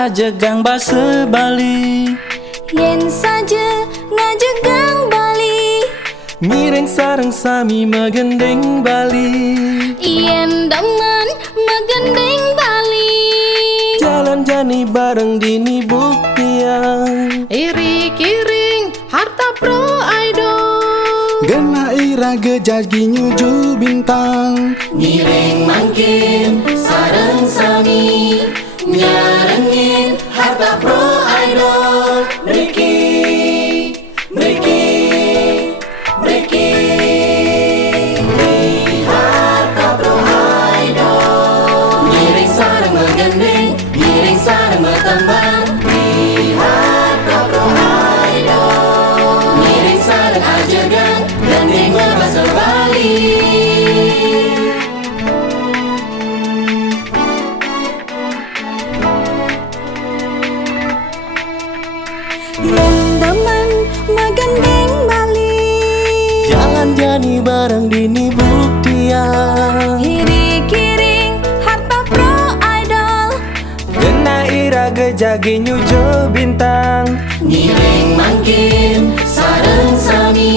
ajegang bahasa Bali. Yen saja ngajegang Bali, Mireng sareng sami megendeng Bali. yen demen megandeng Bali. Jalan jani bareng dini buktian. Iri kiring harta pro idol. Gena irage jadi nyuju bintang. Mireng mangkin sareng sami nyarengin harta pro idol. Mriki harta pro idol. Mireng sareng megandeng, mireng sareng metembang. Harta pro idol. Mireng sareng ajegang gandeng bahasa Bali. Yen demen megandeng Bali, Jalan jani bareng dini buktian. iri kiring harta pro idol. Gena irage jagi nyujo bintang. Mireng mangkin sareng sami